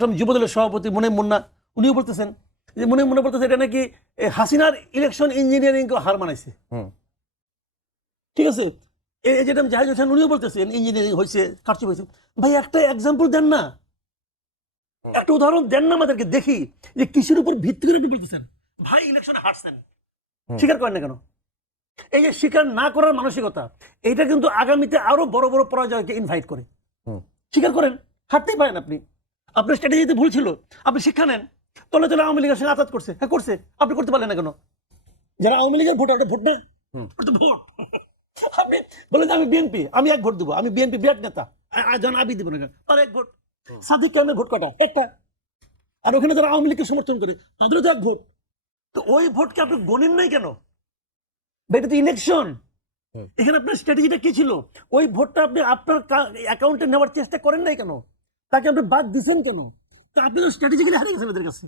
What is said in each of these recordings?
প্রথম যুবদলের সভাপতি মনে মুন্না উনিও বলতেছেন যে মনে মনে বলতেছে এটা নাকি হাসিনার ইলেকশন ইঞ্জিনিয়ারিং হার মানাইছে? ঠিক আছে? এই যেটা জাহাজ হোসেন উনিও বলতেছেন ইঞ্জিনিয়ারিং হয়েছে কারচুপ হয়েছে ভাই একটা এক্সাম্পল দেন না। একটা উদাহরণ দেন না আমাদেরকে দেখি যে কিসের উপর ভিত্তি করে আপনি বলতেছেন। ভাই ইলেকশন হারছেন। স্বীকার করেন না কেন? এই যে স্বীকার না করার মানসিকতা এইটা কিন্তু আগামীতে আরও বড় বড় পরাজয়কে ইনভাইট করে। স্বীকার করেন? হারতেই পারেন আপনি। আপনার স্ট্র্যাটেজিতে ভুল ছিল আপনি শিক্ষা নেন। তলে তলে আওয়ামী লীগের সঙ্গে আঘাত করছে। হ্যাঁ করছে। আপনি করতে পারলেন না কেন? যারা আওয়ামী লীগের ভোটার ভোট না? হুম। ওটা তো ভোট। আপনি বলেন যে আমি বিএনপি আমি এক ভোট দেবো আমি বিএনপি বিরাট নেতা। জন আবি দেবো না? তার এক ভোট। সাদিক কারণে ভোট কটা একটা। আর ওখানে যারা আওয়ামী লীগকে সমর্থন করে তাদেরও তো এক ভোট। তো ওই ভোটকে আপনি গণেন নাই কেন? এটা তো ইলেকশন এখানে আপনার স্ট্র্যাটেজিটা কি ছিল? ওই ভোটটা আপনি আপনার অ্যাকাউন্টে নেওয়ার চেষ্টা করেন নাই কেন? তাকে আপনি বাদ দিচ্ছেন কেন? তা আপনি তো স্ট্র্যাটেজিক্যালি হারিয়ে গেছেন ওদের কাছে।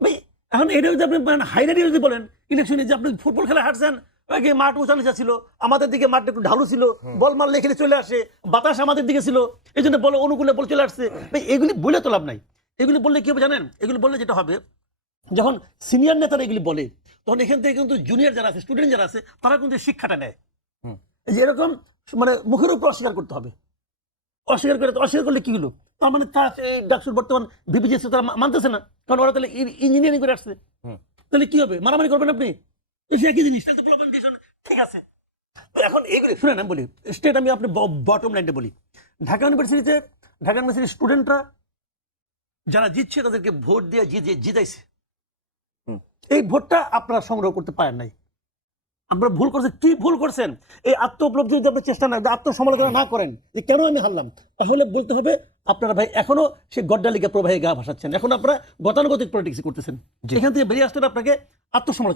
ভাই এখন এটা যদি আপনি হাইলাইট যদি বলেন ইলেকশনে যে আপনি ফুটবল খেলা হাঁটছেন আগে মাঠ উঁচা নিচা ছিল আমাদের দিকে মাঠটা একটু ঢালু ছিল বল মারলে এখানে চলে আসে বাতাস আমাদের দিকে ছিল এই জন্য বল অনুকূলে বল চলে আসছে। ভাই এগুলি বলে তো লাভ নাই। এগুলি বললে কি হবে জানেন? এগুলি বললে যেটা হবে যখন সিনিয়র নেতারা এগুলি বলে তখন এখান থেকে কিন্তু জুনিয়র যারা আছে স্টুডেন্ট যারা আছে তারা কিন্তু শিক্ষাটা নেয়। এই যে এরকম মানে মুখের উপর অস্বীকার করতে হবে। অস্বীকার করে অস্বীকার করলে কি হলো? তার মানে তার এই ডাকসুর বর্তমান বিপিজিএস তারা মানতেছে না। কারণ ওরা তাহলে ইঞ্জিনিয়ারিং করে আসছে। তাহলে কি হবে? মারামারি করবেন আপনি? একই জিনিস তাহলে তো দিয়েছেন, ঠিক আছে। এখন এইগুলি শুনেন আমি বলি স্টেট আমি আপনি বটম লাইনটা বলি। ঢাকা ইউনিভার্সিটিতে ঢাকা ইউনিভার্সিটির স্টুডেন্টরা যারা জিতছে তাদেরকে ভোট দিয়ে জিতে জিতাইছে। এই ভোটটা আপনারা সংগ্রহ করতে পারেন নাই। আপনারা ভুল করছেন কি ভুল করছেন। এই আত্ম উপলব্ধি যদি আপনি চেষ্টা না আত্মসমালোচনা না করেন যে কেন আমি হারলাম? তাহলে বলতে হবে আপনারা ভাই এখনও সে গড্ডালিকা প্রবাহে গা ভাসাচ্ছেন। এখন আপনারা গতানুগতিক পলিটিক্স করতেছেন। যেখান এখান থেকে বেরিয়ে আসতেন আপনাকে আত্মসমালোচনা